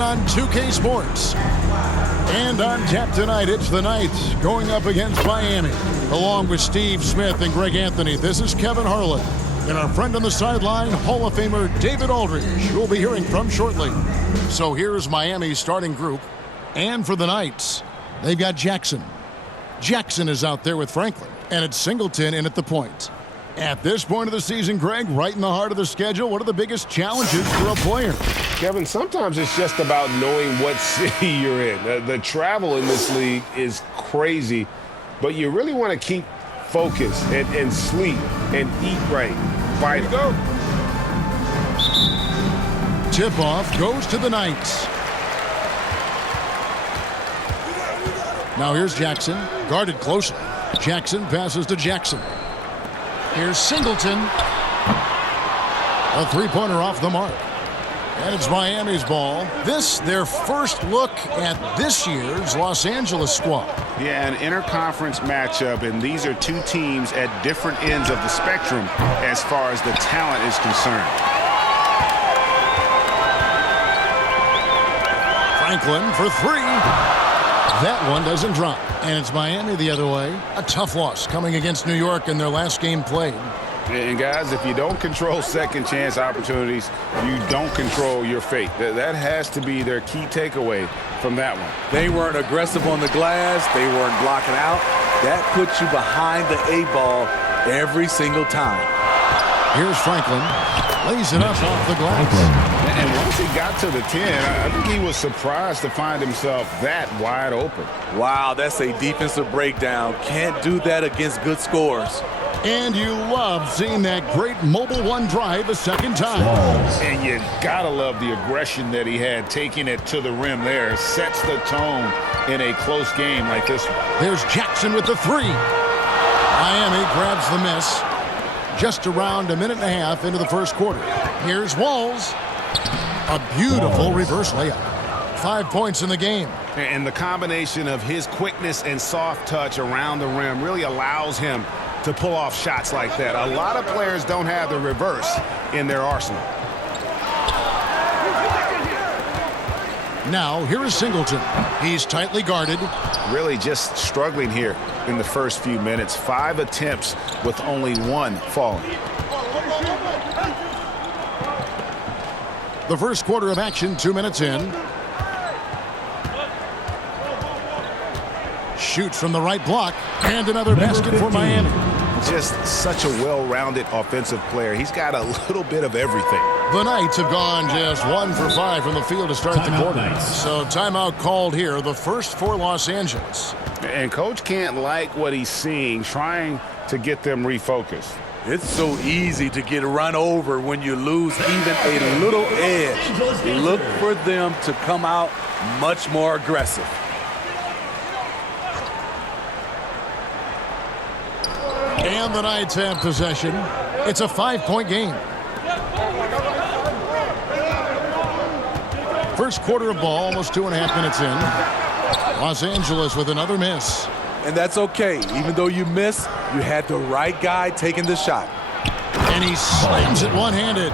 On 2K Sports. And on tap tonight, it's the Knights going up against Miami. Along with Steve Smith and Greg Anthony, this is Kevin Harlan. And our friend on the sideline, Hall of Famer David Aldridge, who we'll be hearing from shortly. So here's Miami's starting group. And for the Knights, they've got Jackson. Jackson is out there with Franklin. And it's Singleton in at the point. At this point of the season, Greg, right in the heart of the schedule, what are the biggest challenges for a player? Kevin, sometimes it's just about knowing what city you're in. The travel in this league is crazy, but you really want to keep focused and sleep and eat right. Fight it. Go. Tip-off goes to the Knights. Now here's Jackson, guarded closely. Jackson passes to Jackson. Here's Singleton. A three-pointer off the mark. And it's Miami's ball. This, their first look at this year's Los Angeles squad. Yeah, an interconference matchup, and these are two teams at different ends of the spectrum as far as the talent is concerned. Franklin for three. That one doesn't drop. And it's Miami the other way. A tough loss coming against New York in their last game played. And guys, if you don't control second chance opportunities, you don't control your fate. That has to be their key takeaway from that one. They weren't aggressive on the glass. They weren't blocking out. That puts you behind the eight ball every single time. Here's Franklin. Lays it up off the glass. And once he got to the 10, I think he was surprised to find himself that wide open. Wow, that's a defensive breakdown. Can't do that against good scores. And you love seeing that great mobile one drive a second time. And you gotta love the aggression that he had, taking it to the rim there. Sets the tone in a close game like this one. There's Jackson with the three. Miami grabs the miss. Just around a minute and a half into the first quarter. Here's Walls. A beautiful reverse layup. 5 points in the game. And the combination of his quickness and soft touch around the rim really allows him to pull off shots like that. A lot of players don't have the reverse in their arsenal. Now, here is Singleton. He's tightly guarded. Really just struggling here in the first few minutes. 5 attempts with only 1 falling. The first quarter of action, 2 minutes in. Shoots from the right block. And another basket for Miami. Just such a well-rounded offensive player. He's got a little bit of everything. The Knights have gone just 1 for 5 from the field to start the quarter. So timeout called here, the first for Los Angeles. And coach can't like what he's seeing, trying to get them refocused. It's so easy to get run over when you lose even a little edge. Look for them to come out much more aggressive. And the Knights have possession. It's a 5-point game. First quarter of ball, almost 2.5 minutes in. Los Angeles with another miss. And that's okay. Even though you miss, you had the right guy taking the shot. And he slams it one-handed.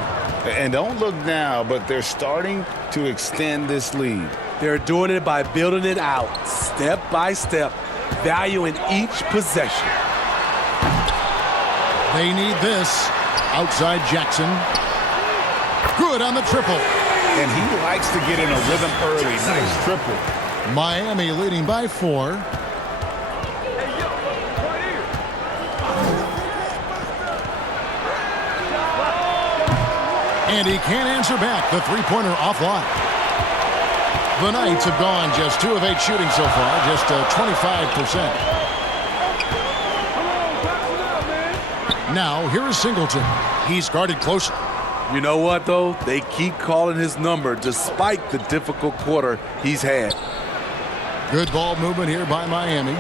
And don't look now, but they're starting to extend this lead. They're doing it by building it out, step by step, valuing each possession. They need this. Outside Jackson. Good on the triple. And he likes to get in a rhythm early. Nice triple. Miami leading by 4. And he can't answer back. The three-pointer offline. The Knights have gone just 2 of 8 shooting so far, just 25%. Now, here is Singleton. He's guarded closely. You know what, though? They keep calling his number despite the difficult quarter he's had. Good ball movement here by Miami.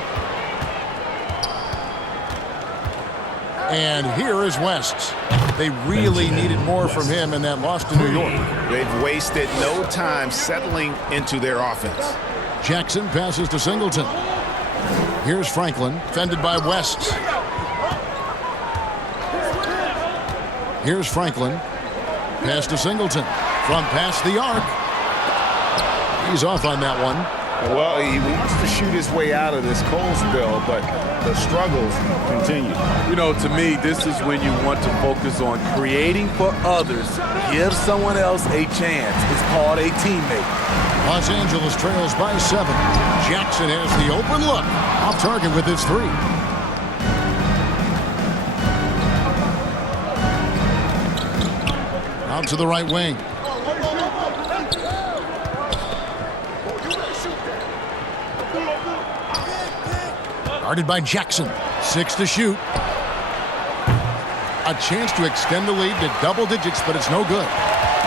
And here is West. They really needed more from him in that loss to New York. They've wasted no time settling into their offense. Jackson passes to Singleton. Here's Franklin, fended by West. Here's Franklin. Pass to Singleton. From past the arc. He's off on that one. Well, he wants to shoot his way out of this cold spell, but the struggles continue. You know, to me, this is when you want to focus on creating for others. Give someone else a chance. It's called a teammate. Los Angeles trails by 7. Jackson has the open look. Off target with his 3. Out to the right wing. Guarded by Jackson. 6 to shoot. A chance to extend the lead to double digits, but it's no good.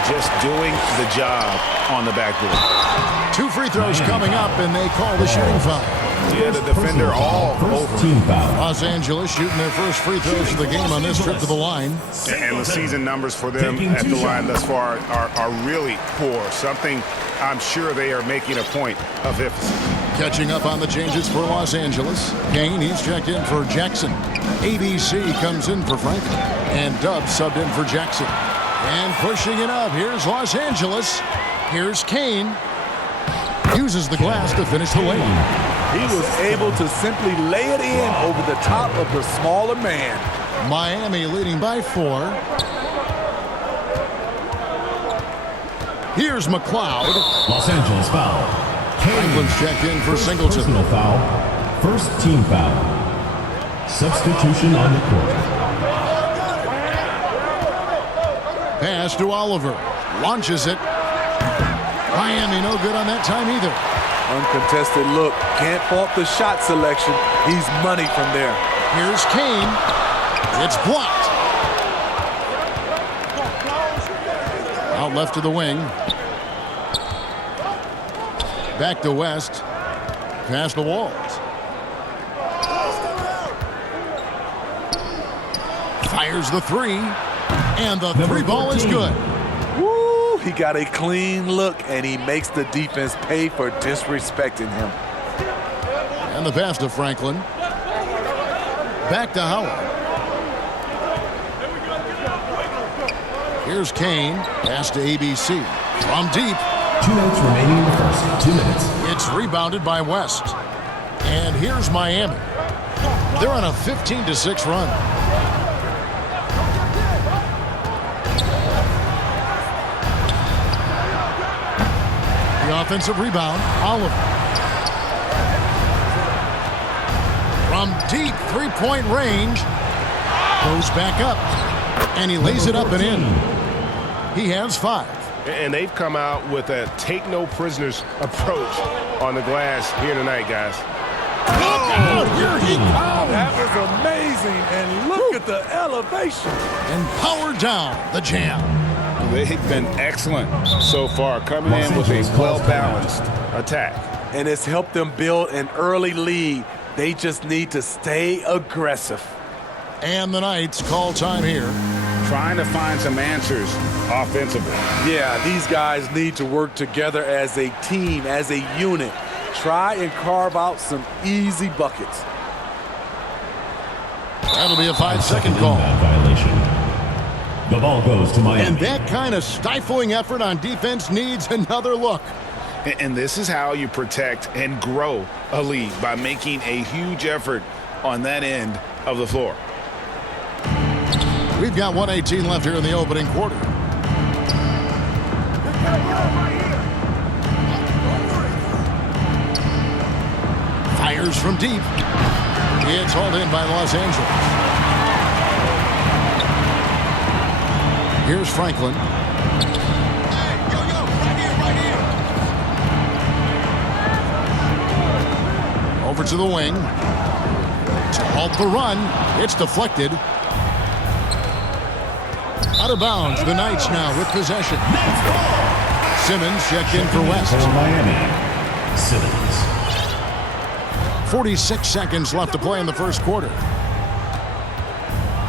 Just doing the job on the backboard. 2 free throws coming up, and they call the shooting foul. Yeah, the defender all over. Team foul. Los Angeles shooting their first free throws of the game on this trip to the line. And the season numbers for them at the line thus far are really poor. Something I'm sure they are making a point of emphasis. Catching up on the changes for Los Angeles. Kane, he's checked in for Jackson. ABC comes in for Franklin. And Dub subbed in for Jackson. And pushing it up, here's Los Angeles. Here's Kane. Uses the glass to finish the lane. He was able to simply lay it in over the top of the smaller man. Miami leading by 4. Here's McLeod. Los Angeles foul. Franklin's checked in for Singleton. Personal foul. First team foul. Substitution on the court. Pass to Oliver. Launches it. Miami no good on that time either. Uncontested look. Can't fault the shot selection. He's money from there. Here's Kane. It's blocked. Out left to the wing. Back to West. Past the walls. Fires the 3. And the 3 ball is good. Woo! He got a clean look, and he makes the defense pay for disrespecting him. And the pass to Franklin. Back to Howard. Here's Kane. Pass to ABC. From deep. 2 minutes remaining in the first. 2 minutes. It's rebounded by West. And here's Miami. They're on a 15-6 run. The offensive rebound, Oliver. From deep three-point range. Goes back up. And he lays it up and in. He has 5. And they've come out with a take-no-prisoners approach on the glass here tonight, guys. Look out! Here he comes! That was amazing, and look at the elevation. And power down the jam. They've been excellent so far, coming in with a well-balanced attack. And it's helped them build an early lead. They just need to stay aggressive. And the Knights call time here. Trying to find some answers offensively. Yeah, these guys need to work together as a team, as a unit. Try and carve out some easy buckets. That'll be a 5-second call. Violation. The ball goes to Miami. And that kind of stifling effort on defense needs another look. And this is how you protect and grow a lead, by making a huge effort on that end of the floor. We've got 1:18 left here in the opening quarter. Fires from deep. It's hauled in by Los Angeles. Here's Franklin. Over to the wing. To halt the run. It's deflected. Out of bounds, the Knights now with possession. Simmons checked in for West. For Miami. Simmons. 46 seconds left to play in the first quarter.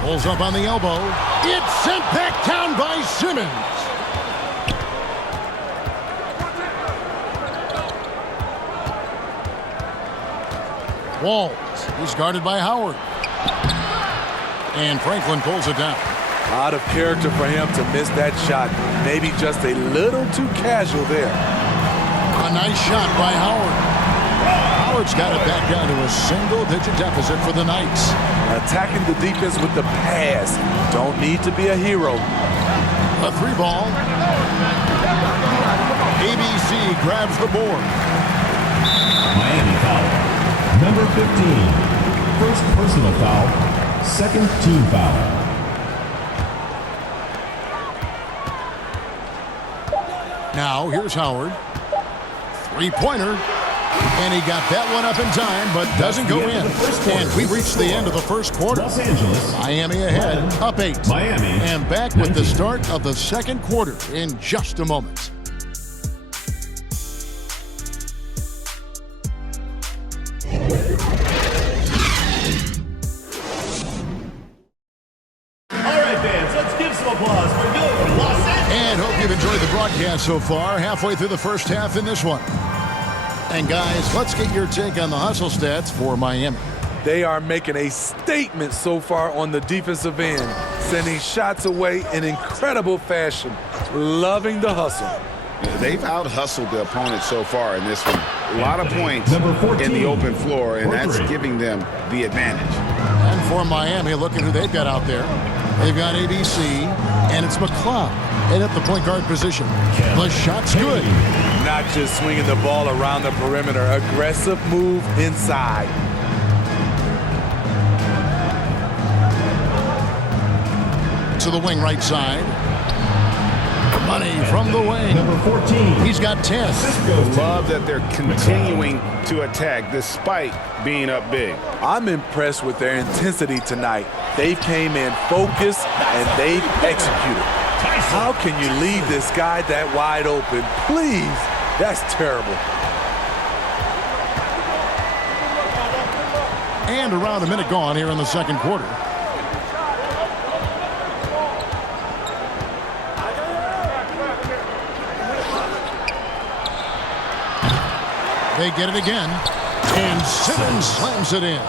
Pulls up on the elbow. It's sent back down by Simmons. Walls. He's guarded by Howard. And Franklin pulls it down. Out of character for him to miss that shot. Maybe just a little too casual there. A Nice shot by Howard. Howard's got it back down to a single-digit deficit for the Knights. Attacking the defense with the pass. Don't need to be a hero. A 3-ball. ABC grabs the board. Miami foul. Number 15. First personal foul. Second team foul. Now, here's Howard. Three-pointer. And he got that one up in time, but doesn't go in. And we reached the end of the first quarter. Los Angeles. Miami ahead, up 8. Miami. And back with the start of the second quarter in just a moment. All right, fans, let's give some applause for your Los Angeles. And hope you've enjoyed the broadcast so far. Halfway through the first half in this one. And guys, let's get your take on the hustle stats for Miami. They are making a statement so far on the defensive end, sending shots away in incredible fashion. Loving the hustle. They've out-hustled the opponent so far in this one. A lot of points Number 14, in the open floor, and that's 4-3. giving them the advantage. And for Miami, look at who they've got out there. They've got ABC, and it's McCloud. And at the point guard position. The shot's good. Not just swinging the ball around the perimeter. Aggressive move inside. To the wing right side. Money from the wing. Number 14. He's got 10. Love that they're continuing to attack despite being up big. I'm impressed with their intensity tonight. They came in focused and they've executed. How can you leave this guy that wide open? Please, that's terrible. And around a minute gone here in the second quarter. They get it again. And Simmons slams it in.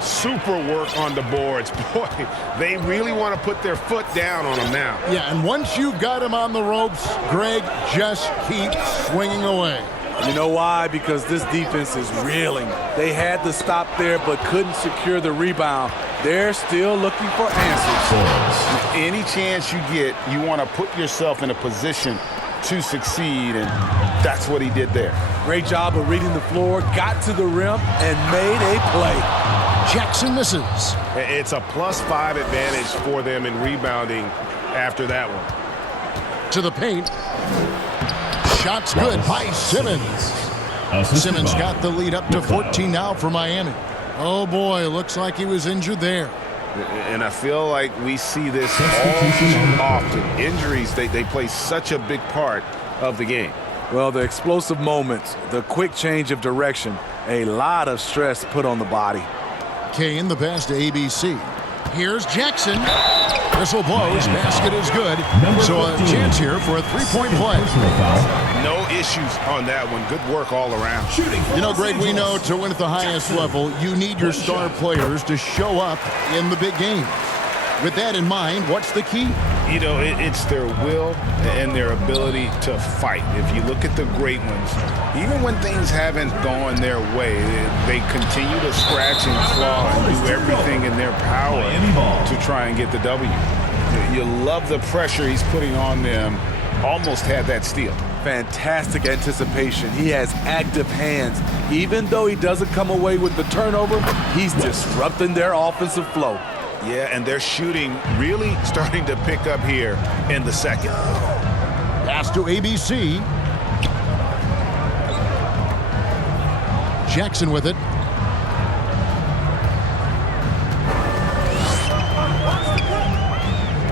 Super work on the boards. Boy, they really want to put their foot down on them now. Yeah, and once you've got him on the ropes, Greg, just keep swinging away. You know why? Because this defense is reeling. They had to stop there but couldn't secure the rebound. They're still looking for answers. Any chance you get, you want to put yourself in a position to succeed, and that's what he did there. Great job of reading the floor, got to the rim, and made a play. Jackson misses. It's a +5 advantage for them in rebounding after that one. To the paint. Shot's good by Simmons. Simmons got the lead up to 14 now for Miami. Oh boy, looks like he was injured there. And I feel like we see this all too often. Injuries, they play such a big part of the game. Well, the explosive moments, the quick change of direction, a lot of stress put on the body. Kane the pass to ABC. Here's Jackson. Whistle blows. Basket is good. So a chance here for a three-point play. No issues on that one. Good work all around. You know, Greg, we know to win at the highest level, you need your star players to show up in the big games. With that in mind, what's the key? You know, it's their will and their ability to fight. If you look at the great ones, even when things haven't gone their way, they continue to scratch and claw and do everything in their power to try and get the W. You love the pressure he's putting on them. Almost had that steal. Fantastic anticipation. He has active hands. Even though he doesn't come away with the turnover, he's disrupting their offensive flow. Yeah, and their shooting really starting to pick up here in the second. Pass to ABC. Jackson with it.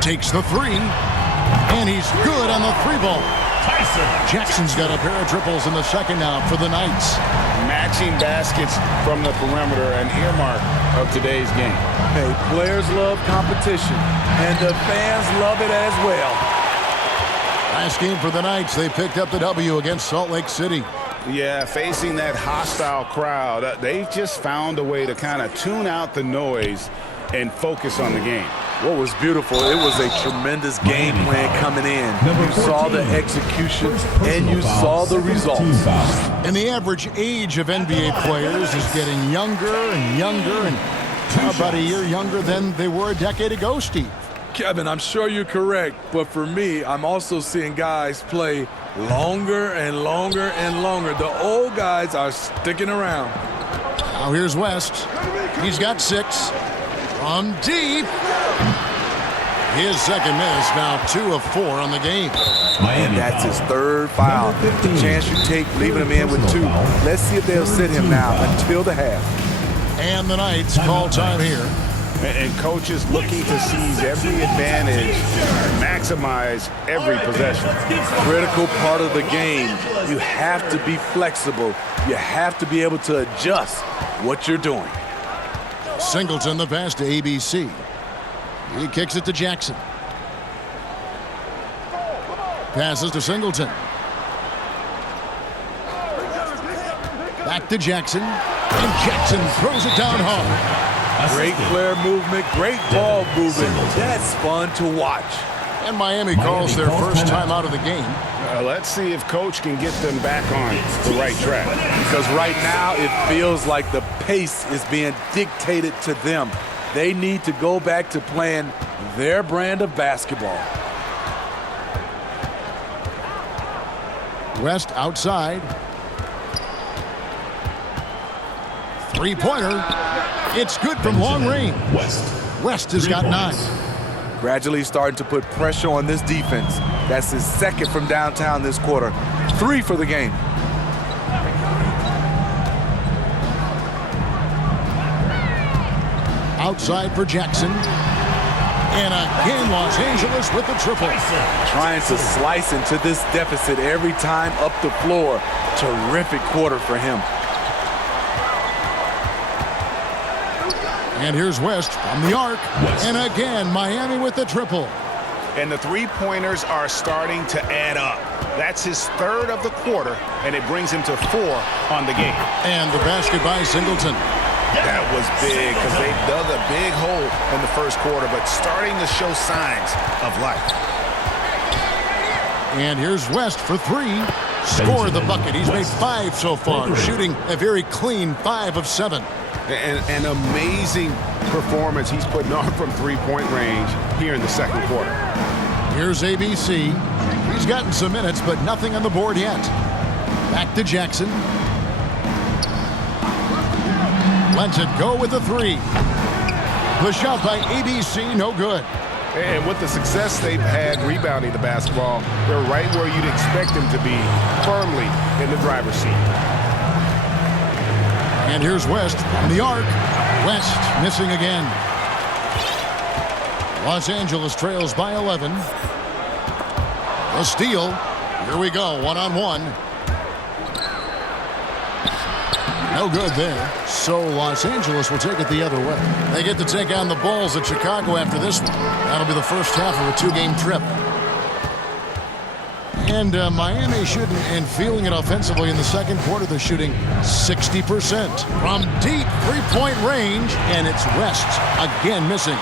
Takes the three. And he's good on the three ball. Jackson's got a pair of triples in the second now for the Knights. Matching baskets from the perimeter, an earmark of today's game. Hey, players love competition, and the fans love it as well. Last game for the Knights, they picked up the W against Salt Lake City. Yeah, facing that hostile crowd, they've just found a way to kind of tune out the noise and focus on the game. What was beautiful, it was a tremendous game plan coming in. You saw the execution, and you saw the results. And the average age of NBA players is getting younger and younger, and about a year younger than they were a decade ago, Steve. Kevin, I'm sure you're correct, but for me, I'm also seeing guys play longer and longer and longer. The old guys are sticking around. Now here's West. He's got 6 from deep. His second miss, now 2 of 4 on the game. And that's his 3rd foul. The chance you take leaving him in with 2. Let's see if they'll sit him now until the half. And the Knights call time here. And coaches looking to seize every advantage, maximize every possession. Critical part of the game. You have to be flexible. You have to be able to adjust what you're doing. Singleton the pass to ABC. He kicks it to Jackson. Passes to Singleton. Back to Jackson. And Jackson throws it down hard. Great player movement, great ball movement. That's fun to watch. And Miami calls their first time out of the game. Let's see if Coach can get them back on the right track. Because right now it feels like the pace is being dictated to them. They need to go back to playing their brand of basketball. West outside. Three-pointer. It's good from long range. West has got 9. Gradually starting to put pressure on this defense. That's his 2nd from downtown this quarter. 3 for the game. Outside for Jackson. And again, Los Angeles with the triple. Trying to slice into this deficit every time up the floor. Terrific quarter for him. And here's West from the arc. And again, Miami with the triple. And the three-pointers are starting to add up. That's his 3rd of the quarter, and it brings him to 4 on the game. And the basket by Singleton. That was big because they dug a big hole in the first quarter, but starting to show signs of life. And here's West for 3. Scored the bucket. He's made 5 so far, shooting a very clean 5 of 7. An amazing performance he's putting on from three-point range here in the second quarter. Here's ABC. He's gotten some minutes, but nothing on the board yet. Back to Jackson. Lets it go with a 3. The shot by ABC, no good. And with the success they've had rebounding the basketball, they're right where you'd expect them to be, firmly in the driver's seat. And here's West from the arc. West missing again. Los Angeles trails by 11. A steal. Here we go, one-on-one. No good there. So Los Angeles will take it the other way. They get to take on the Bulls at Chicago after this one. That'll be the first half of a 2-game trip. And Miami shooting and feeling it offensively in the second quarter. They're shooting 60% from deep three-point range, and it's West again missing.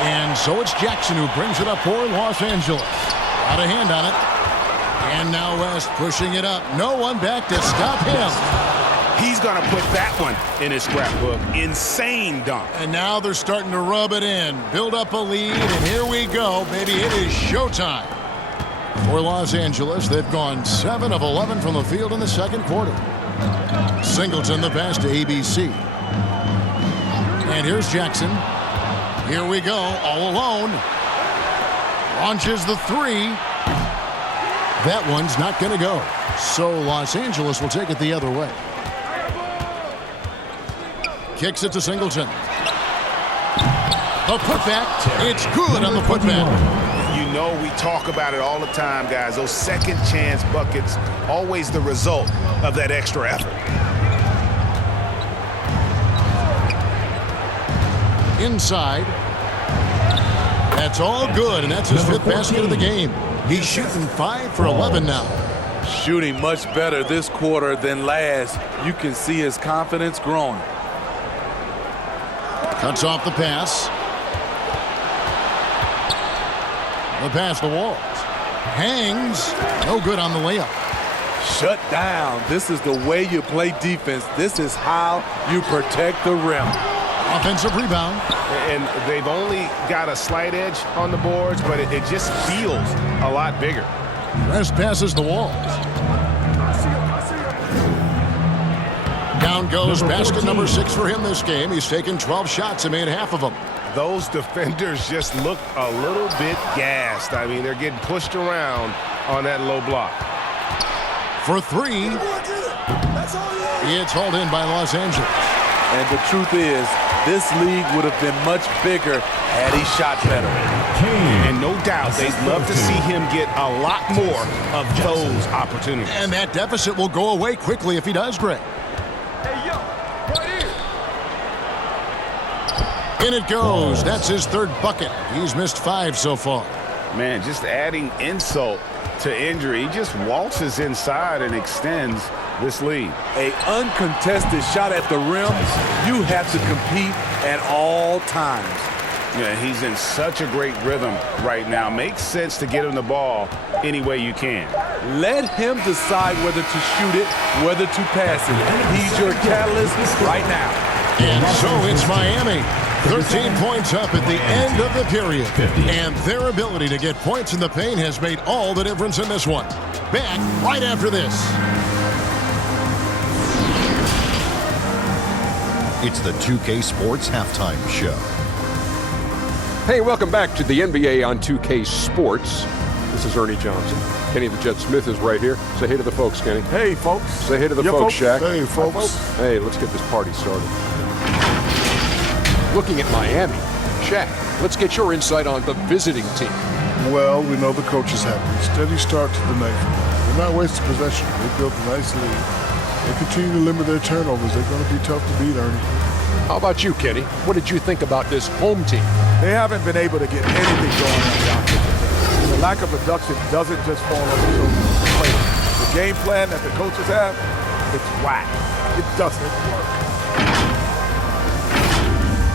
And so it's Jackson who brings it up for Los Angeles. Got a hand on it. And now West pushing it up. No one back to stop him. He's going to put that one in his scrapbook. Insane dunk. And now they're starting to rub it in. Build up a lead, and here we go, baby. It is showtime. For Los Angeles, they've gone 7 of 11 from the field in the second quarter. Singleton the pass to ABC. And here's Jackson. Here we go, all alone. Launches the 3. That one's not going to go. So Los Angeles will take it the other way. Kicks it to Singleton. The putback. It's good on the putback. You know we talk about it all the time, guys. Those second chance buckets, always the result of that extra effort. Inside. That's all good, and that's his 5th basket of the game. He's shooting 5 for 11 now. Shooting much better this quarter than last. You can see his confidence growing. Cuts off the pass. The pass to Walls. Hangs. No good on the layup. Shut down. This is the way you play defense. This is how you protect the rim. Offensive rebound. And they've only got a slight edge on the boards, but it just feels a lot bigger. Rest passes the Walls. Down goes basket number 6 for him this game. He's taken 12 shots and made half of them. Those defenders just look a little bit gassed. I mean, they're getting pushed around on that low block. For 3. It's hauled in by Los Angeles. And the truth is, this league would have been much bigger had he shot better. And no doubt they'd love to see him get a lot more of those opportunities. And that deficit will go away quickly if he does, Greg. In it goes. That's his 3rd bucket. He's missed 5 so far. Man, just adding insult to injury. He just waltzes inside and extends this lead. A uncontested shot at the rim, you have to compete at all times. Yeah, he's in such a great rhythm right now. Makes sense to get him the ball any way you can. Let him decide whether to shoot it, whether to pass it. He's your catalyst right now. And so it's Miami. 13 points up at the end of the period. And their ability to get points in the paint has made all the difference in this one. Back right after this. It's the 2K Sports Halftime Show. Hey, welcome back to the NBA on 2K Sports. This is Ernie Johnson. Kenny the Jet Smith is right here. Say hey to the folks, Kenny. Hey, folks. Say hey to the folks, Shaq. Hey, folks. Hey, let's get this party started. Looking at Miami. Shaq, let's get your insight on the visiting team. Well, we know the coach is happy. Steady start to the night. They're not wasting possession. They built a nice lead. They continue to limit their turnovers. They're going to be tough to beat, Ernie. How about you, Kenny? What did you think about this home team? They haven't been able to get anything going on the offensive end. The lack of production doesn't just fall on the shoulders of the players. The game plan that the coaches have, it's whack. It doesn't work.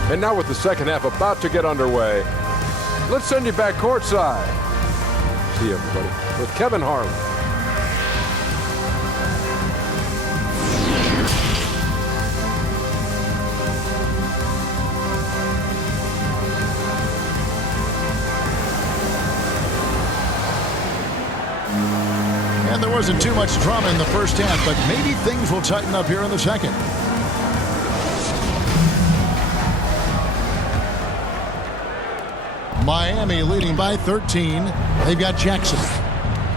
And now with the second half about to get underway, let's send you back courtside. See you, everybody, with Kevin Harlan. And there wasn't too much drama in the first half, but maybe things will tighten up here in the second. Miami leading by 13. They've got Jackson.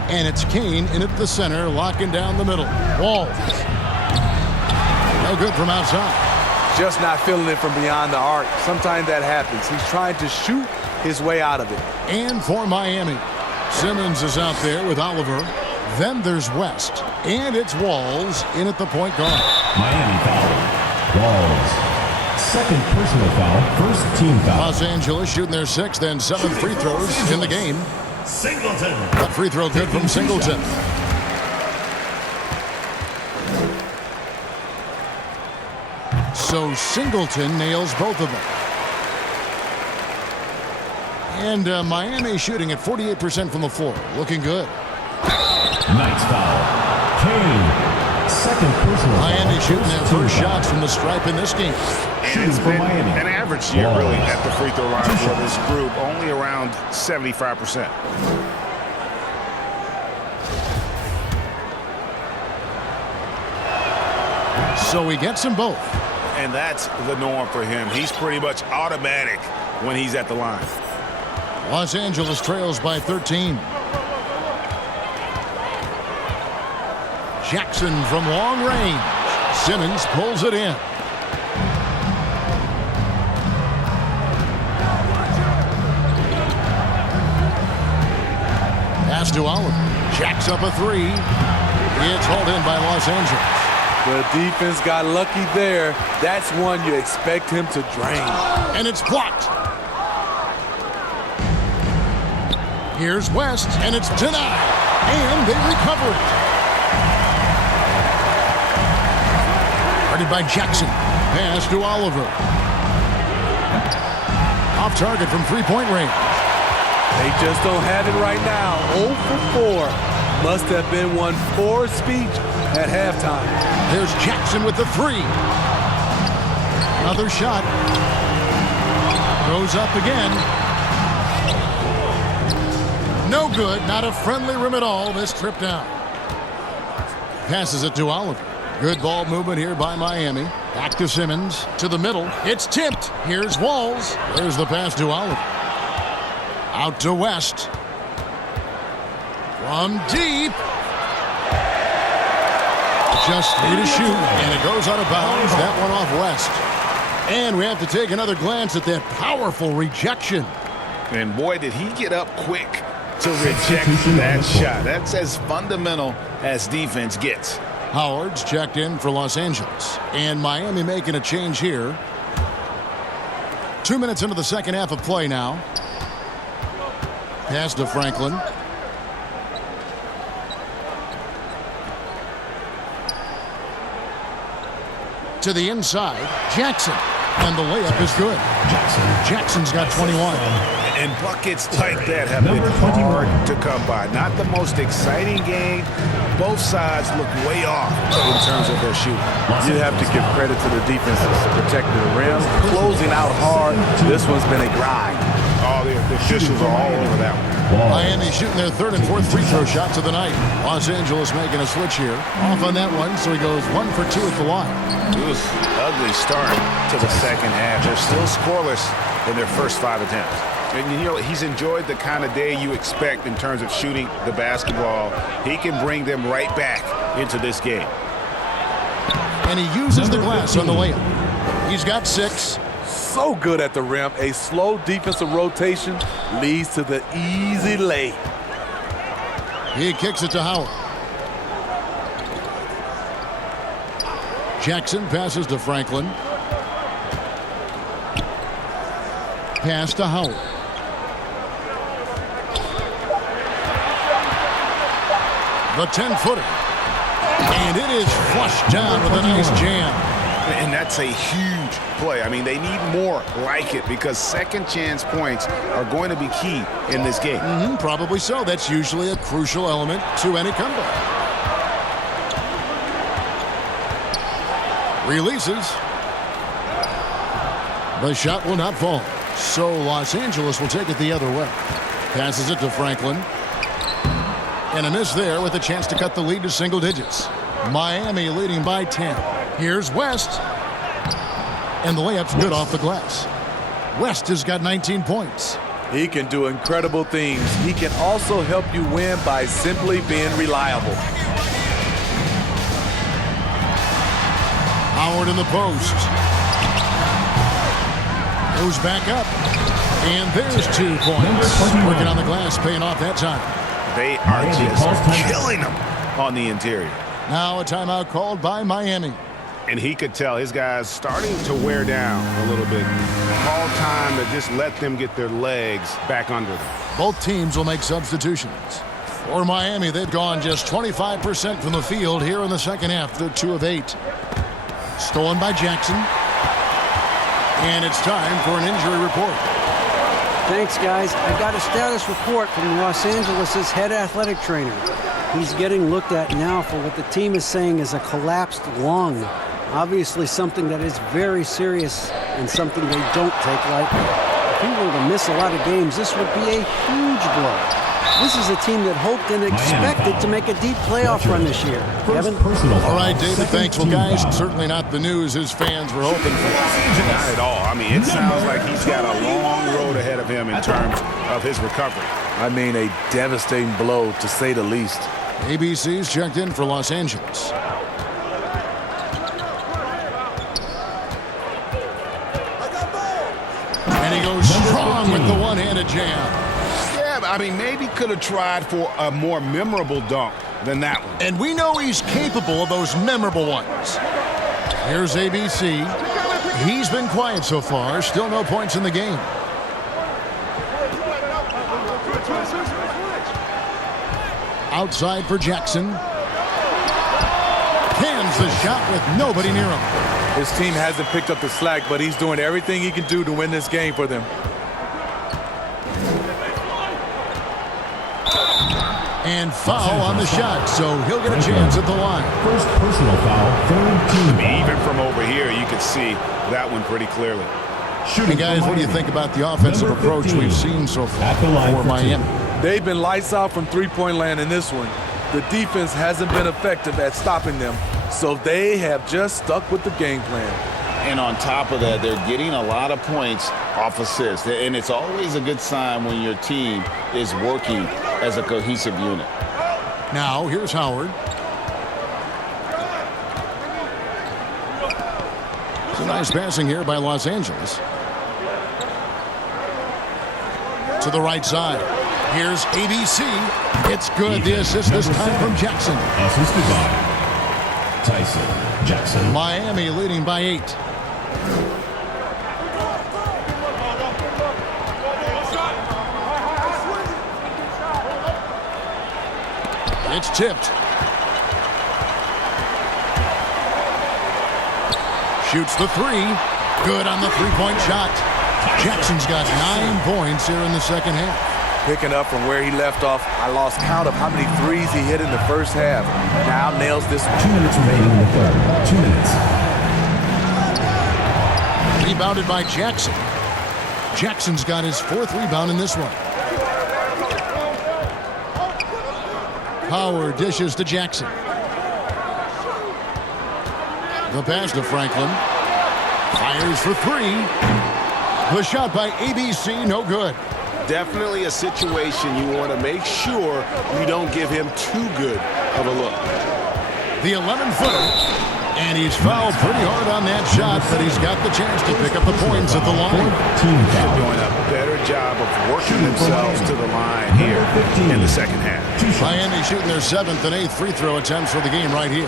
And it's Kane in at the center, locking down the middle. Walls. No good from outside. Just not feeling it from beyond the arc. Sometimes that happens. He's trying to shoot his way out of it. And for Miami, Simmons is out there with Oliver. Then there's West. And it's Walls in at the point guard. Miami foul. Walls. Second personal foul. First team foul. Los Angeles shooting their 6th and 7th free throws in the game. Singleton. That free throw good from Singleton. So Singleton nails both of them. And Miami shooting at 48% from the floor. Looking good. Nice foul. Kane. Second personal foul. Miami shooting their first shots from the stripe in this game. And it's been an average year, really, at the free throw line for this group, only around 75%. So he gets them both. And that's the norm for him. He's pretty much automatic when he's at the line. Los Angeles trails by 13. Jackson from long range. Simmons pulls it in. Pass to Oliver. Jacks up a 3. It's hauled in by Los Angeles. The defense got lucky there. That's one you expect him to drain. And it's blocked. Here's West, and it's denied. And they recover it. Guarded by Jackson. Pass to Oliver. Off target from three-point range. They just don't have it right now. 0 for 4. Must have been one poor speech at halftime. There's Jackson with the three. Another shot. Goes up again. No good. Not a friendly rim at all this trip down. Passes it to Oliver. Good ball movement here by Miami. Back to Simmons. To the middle. It's tipped. Here's Walls. There's the pass to Oliver. Out to West. From deep. Just need to shoot. And it goes out of bounds. That one off West. And we have to take another glance at that powerful rejection. And boy, did he get up quick to reject that shot. That's as fundamental as defense gets. Howard's checked in for Los Angeles. And Miami making a change here. 2 minutes into the second half of play now. Pass to Franklin. To the inside. Jackson. And the layup is good. Jackson's got 21. And buckets like that have been hard to come by. Not the most exciting game. Both sides look way off in terms of their shooting. You have to give credit to the defenses protecting the rim, closing out hard. This one's been a grind. Oh, the officials are all over that one. Miami shooting their third and fourth free throw shots of the night. Los Angeles making a switch here. Off on that one, so he goes 1 for 2 at the line. It was an ugly start to the second half. They're still scoreless in their first 5 attempts. And you know, he's enjoyed the kind of day you expect in terms of shooting the basketball. He can bring them right back into this game. And he uses the glass on the layup. He's got 6. So good at the rim. A slow defensive rotation leads to the easy lay. He kicks it to Howard. Jackson passes to Franklin. Pass to Howard. The 10-footer. And it is flushed down with a nice jam. And that's a huge play. I mean, they need more like it because second chance points are going to be key in this game. Probably so. That's usually a crucial element to any comeback. Releases. The shot will not fall. So Los Angeles will take it the other way. Passes it to Franklin. And a miss there with a chance to cut the lead to single digits. Miami leading by 10. Here's West. And the layup's good off the glass. West has got 19 points. He can do incredible things. He can also help you win by simply being reliable. Howard in the post. Goes back up. And there's 2 points. Working on the glass, paying off that time. They are just killing them on the interior. Now a timeout called by Miami. And he could tell his guys starting to wear down a little bit. All time to just let them get their legs back under them. Both teams will make substitutions. For Miami, they've gone just 25% from the field here in the second half. They're 2 of 8. Stolen by Jackson. And it's time for an injury report. Thanks, guys. I got a status report from Los Angeles' head athletic trainer. He's getting looked at now for what the team is saying is a collapsed lung. Obviously something that is very serious and something they don't take lightly. If he were to miss a lot of games, this would be a huge blow. This is a team that hoped and expected to make a deep playoff run this year. Kevin? All right, David, thanks. Well, guys, certainly not the news his fans were hoping for. Not at all. I mean, it sounds like he's got a long road ahead of him in terms of his recovery. I mean, a devastating blow, to say the least. ABC's checked in for Los Angeles. And he goes strong with the one-handed jam. Yeah, I mean, maybe could have tried for a more memorable dunk than that one. And we know he's capable of those memorable ones. Here's ABC. He's been quiet so far. Still no points in the game. Outside for Jackson. Cans the shot with nobody near him. His team hasn't picked up the slack, but he's doing everything he can do to win this game for them. And foul on the shot, so he'll get a chance at the line. First personal foul, third team foul. Even from over here, you can see that one pretty clearly. And guys, what do you think about the offensive approach we've seen so far for Miami? They've been lights out from three-point land in this one. The defense hasn't been effective at stopping them, so they have just stuck with the game plan. And on top of that, they're getting a lot of points off assists. And it's always a good sign when your team is working as a cohesive unit. Now, here's Howard. It's a nice passing here by Los Angeles. To the right side. Here's ABC. It's good. The assist this time from Jackson. Assisted by Tyson Jackson. Miami leading by 8. It's tipped. Shoots the 3. Good on the three-point shot. Jackson's got 9 points here in the second half. Picking up from where he left off, I lost count of how many threes he hit in the first half. Now nails this 2 minutes remaining in the third. 2 minutes. Rebounded by Jackson. Jackson's got his 4th rebound in this one. Howard dishes to Jackson. The pass to Franklin. Fires for 3. The shot by ABC, no good. Definitely a situation you want to make sure you don't give him too good of a look. The 11-footer. And he's fouled pretty hard on that shot, but he's got the chance to pick up the points at the line. They're doing a better job of working themselves to the line here in the second half. Miami shooting their 7th and 8th free throw attempts for the game right here.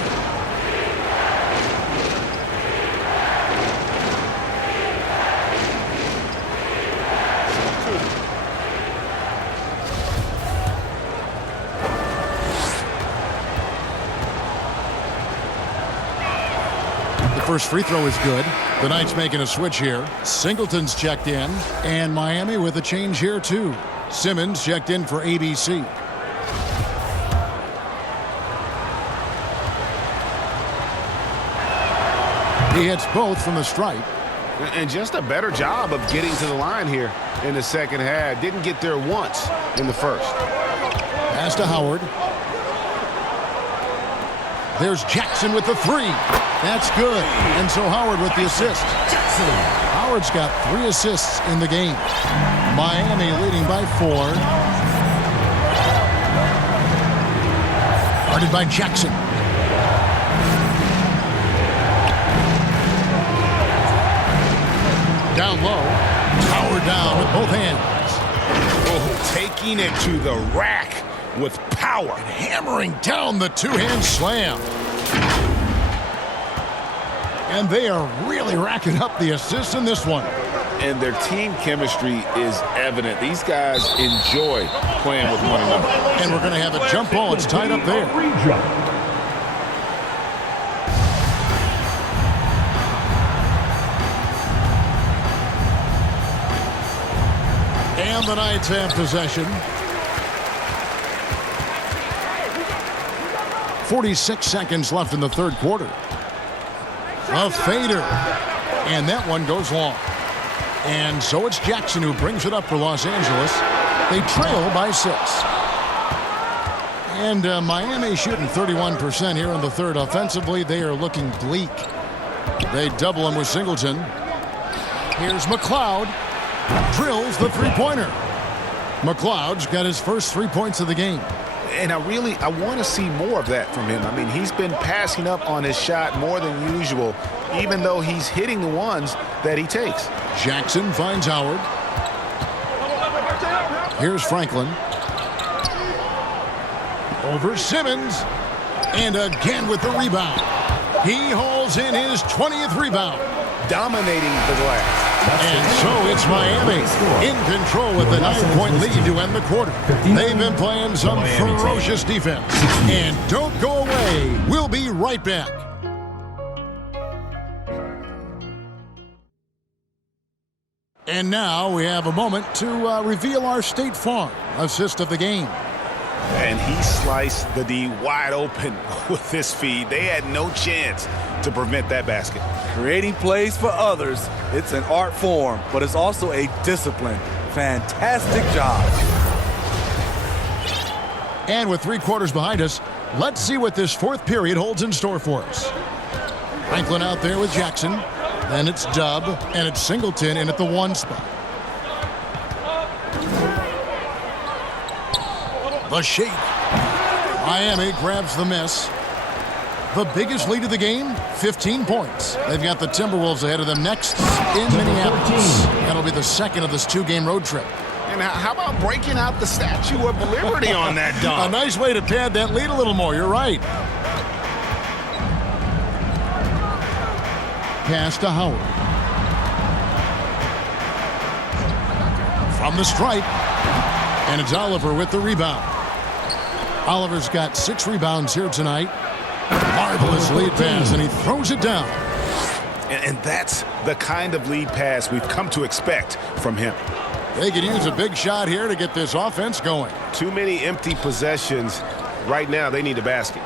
First free throw is good. The Knights making a switch here. Singleton's checked in, and Miami with a change here too. Simmons checked in for ABC. He hits both from the stripe. And just a better job of getting to the line here in the second half. Didn't get there once in the first. Pass to Howard. There's Jackson with the 3. That's good. And so Howard with the assist. Howard's got 3 assists in the game. Miami leading by 4. Guarded by Jackson. Down low. Howard down with both hands. Oh, taking it to the rack with power. And hammering down the 2-hand slam. And they are really racking up the assists in this one. And their team chemistry is evident. These guys enjoy playing with one another. And we're going to have a jump ball. It's tied up there. And the Knights have possession. 46 seconds left in the third quarter. A fader. And that one goes long. And so it's Jackson who brings it up for Los Angeles. They trail by 6. And Miami shooting 31% here in the third. Offensively, they are looking bleak. They double him with Singleton. Here's McLeod. Drills the three-pointer. McLeod's got his first 3 points of the game. And I want to see more of that from him. I mean, he's been passing up on his shot more than usual, even though he's hitting the ones that he takes. Jackson finds Howard. Here's Franklin. Over Simmons. And again with the rebound. He hauls in his 20th rebound. Dominating the glass. And so it's Miami in control with the 9-point lead to end the quarter. They've been playing some ferocious defense. And don't go away. We'll be right back. And now we have a moment to reveal our State Farm assist of the game. And he sliced the D wide open with this feed. They had no chance to prevent that basket. Creating plays for others, it's an art form, but it's also a discipline. Fantastic job. And with 3 quarters behind us, let's see what this 4th period holds in store for us. Franklin out there with Jackson. Then it's Dub, and it's Singleton in at the 1 spot. The shake. Miami grabs the miss. The biggest lead of the game, 15 points. They've got the Timberwolves ahead of them next in Minneapolis. That'll be the second of this 2-game road trip. And how about breaking out the Statue of Liberty on that dunk? A nice way to pad that lead a little more. You're right. Pass to Howard. From the stripe. And it's Oliver with the rebound. Oliver's got 6 rebounds here tonight. Marvelous lead pass, and he throws it down. And that's the kind of lead pass we've come to expect from him. They could use a big shot here to get this offense going. Too many empty possessions. Right now, they need a basket.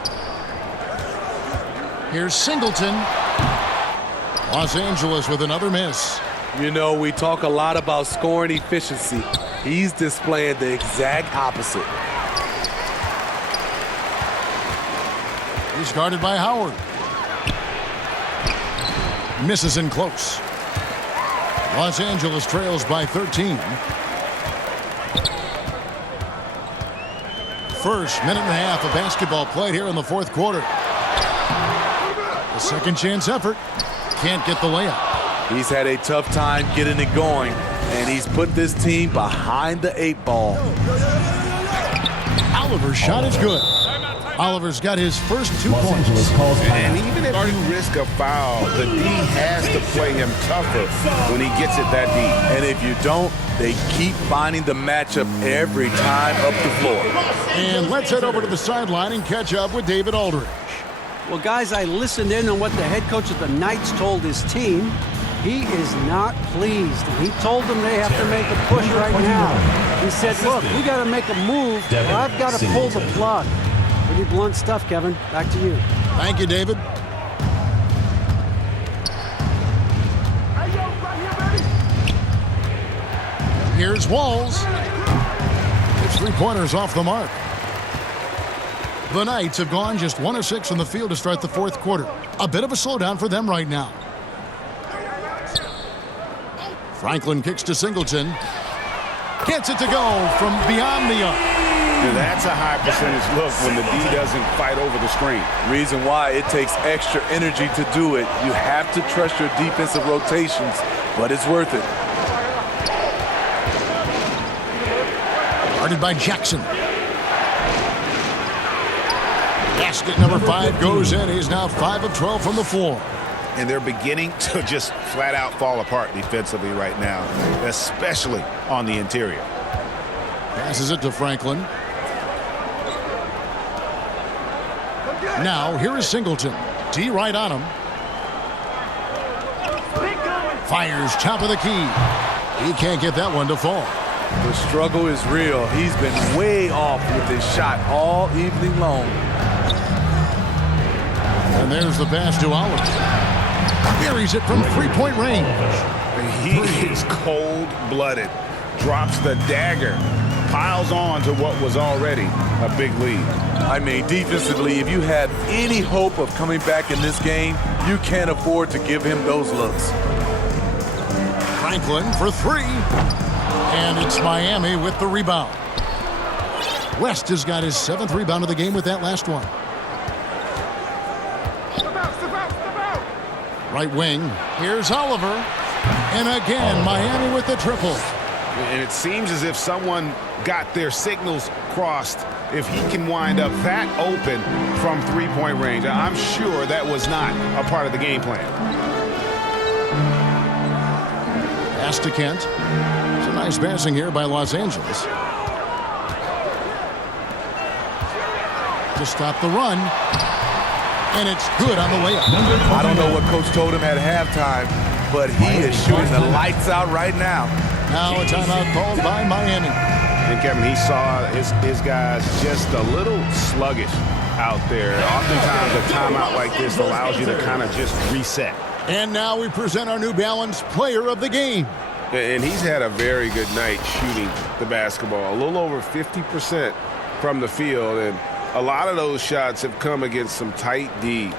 Here's Singleton. Los Angeles with another miss. You know, we talk a lot about scoring efficiency. He's displaying the exact opposite. He's guarded by Howard. Misses in close. Los Angeles trails by 13. First minute and a half of basketball played here in the 4th quarter. The second chance effort. Can't get the layup. He's had a tough time getting it going, and he's put this team behind the 8 ball. Oliver's shot is good. Oliver's got his first 2 points. And even if you risk a foul, the D has to play him tougher when he gets it that deep. And if you don't, they keep finding the matchup every time up the floor. And let's head over to the sideline and catch up with David Aldridge. Well, guys, I listened in on what the head coach of the Knights told his team. He is not pleased. He told them they have to make a push right now. He said, look, we got to make a move, or I've got to pull the plug. Pretty blunt stuff, Kevin. Back to you. Thank you, David. Here's Walls. His 3-pointers off the mark. The Knights have gone just 1 of 6 from the field to start the 4th quarter. A bit of a slowdown for them right now. Franklin kicks to Singleton. Gets it to go from beyond the arc. That's a high percentage look when the D doesn't fight over the screen. Reason why it takes extra energy to do it. You have to trust your defensive rotations, but it's worth it. Guarded by Jackson. Basket number 5 goes in. He's now 5 of 12 from the floor. And they're beginning to just flat out fall apart defensively right now, especially on the interior. Passes it to Franklin. Now, here is Singleton. D right on him. Fires top of the key. He can't get that one to fall. The struggle is real. He's been way off with his shot all evening long. And there's the pass to Oliver. Buries it from 3-point range. He is cold-blooded. Drops the dagger. Piles on to what was already a big lead. I mean, defensively, if you have any hope of coming back in this game, you can't afford to give him those looks. Franklin for 3. And it's Miami with the rebound. West has got his 7th rebound of the game with that last one. Right wing. Here's Oliver. And again, Miami with the triple. And it seems as if someone got their signals crossed. If he can wind up that open from 3-point range, I'm sure that was not a part of the game plan. Pass to Kent. It's a nice passing here by Los Angeles. To stop the run. And it's good on the way up. I don't know what Coach told him at halftime, but he is shooting the lights out right now. Now a timeout called by Miami. And Kevin, he saw his guys just a little sluggish out there. Oftentimes a timeout like this allows you to kind of just reset. And now we present our New Balance Player of the Game. And he's had a very good night shooting the basketball. A little over 50% from the field, and a lot of those shots have come against some tight D.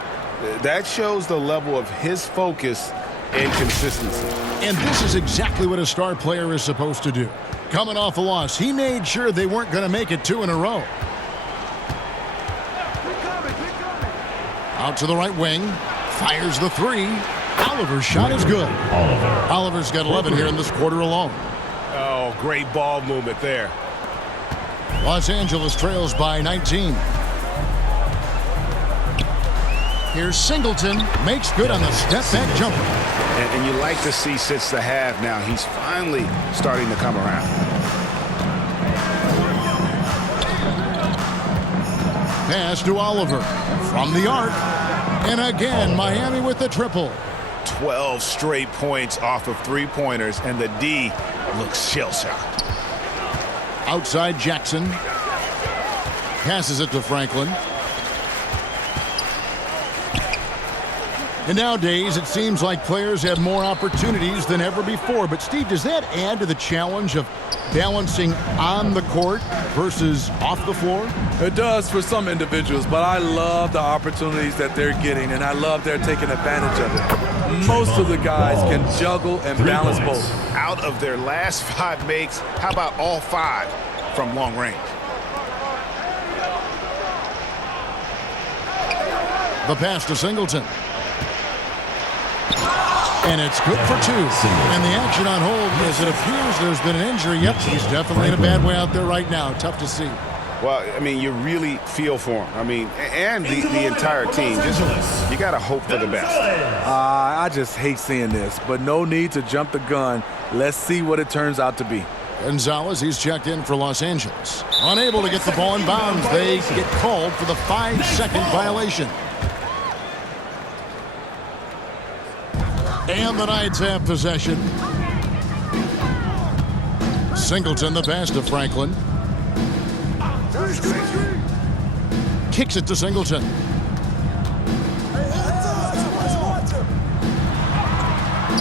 That shows the level of his focus and consistency. And this is exactly what a star player is supposed to do. Coming off a loss, he made sure they weren't going to make it 2 in a row. Out to the right wing, fires the 3. Oliver's shot is good. Oliver's got 11 here in this quarter alone. Oh, great ball movement there. Los Angeles trails by 19. Here's Singleton, makes good on the step-back jumper. And you like to see since the half now, he's finally starting to come around. Pass to Oliver from the arc. And again, Miami with the triple. 12 straight points off of three-pointers, and the D looks shell-shocked. Outside Jackson. Passes it to Franklin. And nowadays, it seems like players have more opportunities than ever before. But, Steve, does that add to the challenge of balancing on the court versus off the floor? It does for some individuals, but I love the opportunities that they're getting, and I love they're taking advantage of it. Most of the guys can juggle and balance both. Out of their last 5 makes, how about all 5 from long range? The pass to Singleton. And it's good for 2. And the action on hold as it appears there's been an injury. Yep, he's definitely in a bad way out there right now. Tough to see. Well, I mean, you really feel for him. I mean, and the entire team. Just, you got to hope for the best. I just hate seeing this, but no need to jump the gun. Let's see what it turns out to be. Gonzalez, he's checked in for Los Angeles. Unable to get the ball in bounds. They get called for the 5-second violation. And the Knights have possession. Singleton, the pass to Franklin. Kicks it to Singleton.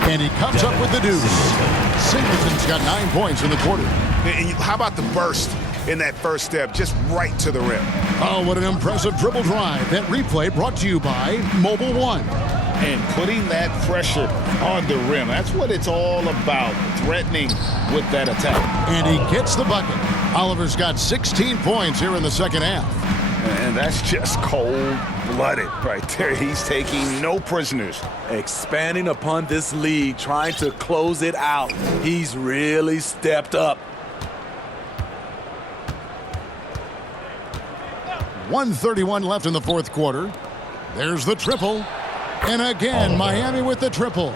And he comes up with the deuce. Singleton's got 9 points in the quarter. And how about the burst in that first step, just right to the rim? Oh, what an impressive dribble drive. That replay brought to you by Mobile One. And putting that pressure on the rim. That's what it's all about, threatening with that attack. And he gets the bucket. Oliver's got 16 points here in the second half. And that's just cold-blooded right there. He's taking no prisoners. Expanding upon this lead, trying to close it out. He's really stepped up. 1:31 left in the fourth quarter. There's the triple. And again, Miami with the triple.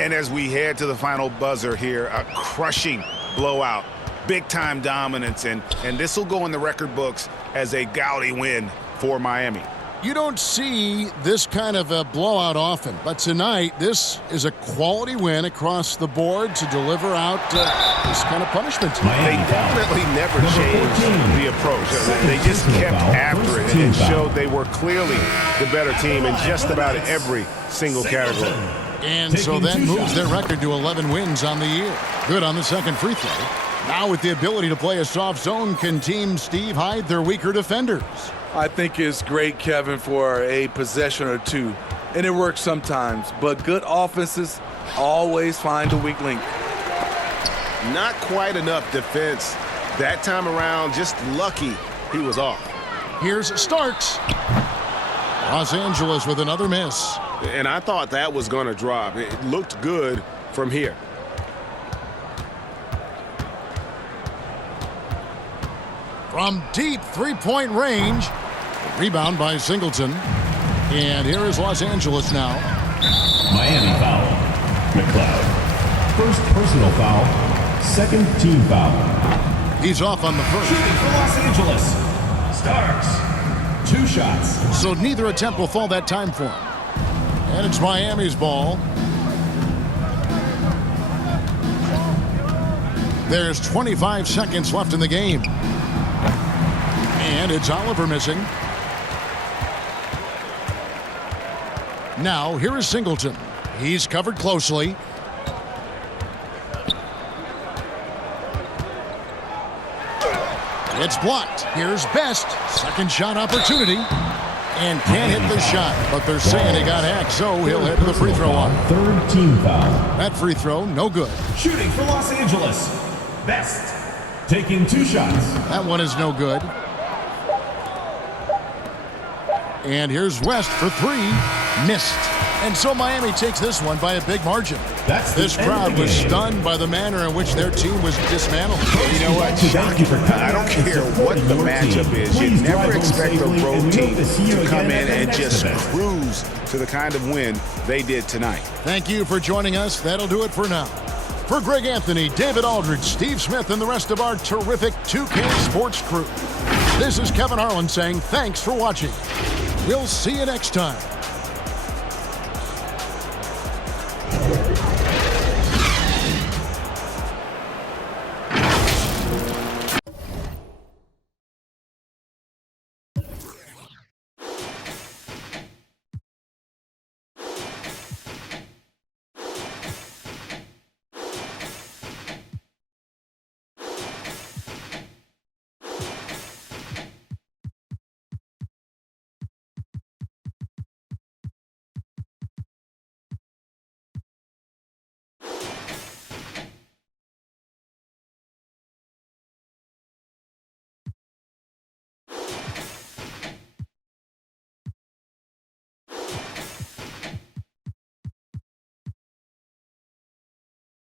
And as we head to the final buzzer here, a crushing blowout, big-time dominance, and this will go in the record books as a gaudy win for Miami. You don't see this kind of a blowout often, but tonight this is a quality win across the board to deliver out this kind of punishment. They definitely never changed the approach. They just kept after it and showed they were clearly the better team in just about every single category. And so that moves their record to 11 wins on the year. Good on the second free throw. Now with the ability to play a soft zone, can Team Steve hide their weaker defenders? I think it's great, Kevin, for a possession or two. And it works sometimes, but good offenses always find a weak link. Not quite enough defense that time around. Just lucky he was off. Here's Starks. Los Angeles with another miss. And I thought that was going to drop. It looked good from here. From deep three-point range. Rebound by Singleton. And here is Los Angeles now. Miami foul. McLeod. First personal foul. Second team foul. He's off on the first. Shooting for Los Angeles. Starks. 2 shots. So neither attempt will fall that time for him. And it's Miami's ball. There's 25 seconds left in the game. And it's Oliver missing. Now, here is Singleton. He's covered closely. It's blocked. Here's Best. Second shot opportunity. And can't hit the shot, but they're saying he got hacked, so he'll head to the free throw line. Third team foul. That free throw, no good. Shooting for Los Angeles. Best. Taking 2 shots. That one is no good. And here's West for 3. Missed. And so Miami takes this one by a big margin. This crowd was stunned by the manner in which their team was dismantled. You know what? I don't care what the matchup is. You never expect a road team to come in and just cruise to the kind of win they did tonight. Thank you for joining us. That'll do it for now. For Greg Anthony, David Aldridge, Steve Smith, and the rest of our terrific 2K Sports crew, this is Kevin Harlan saying thanks for watching. We'll see you next time.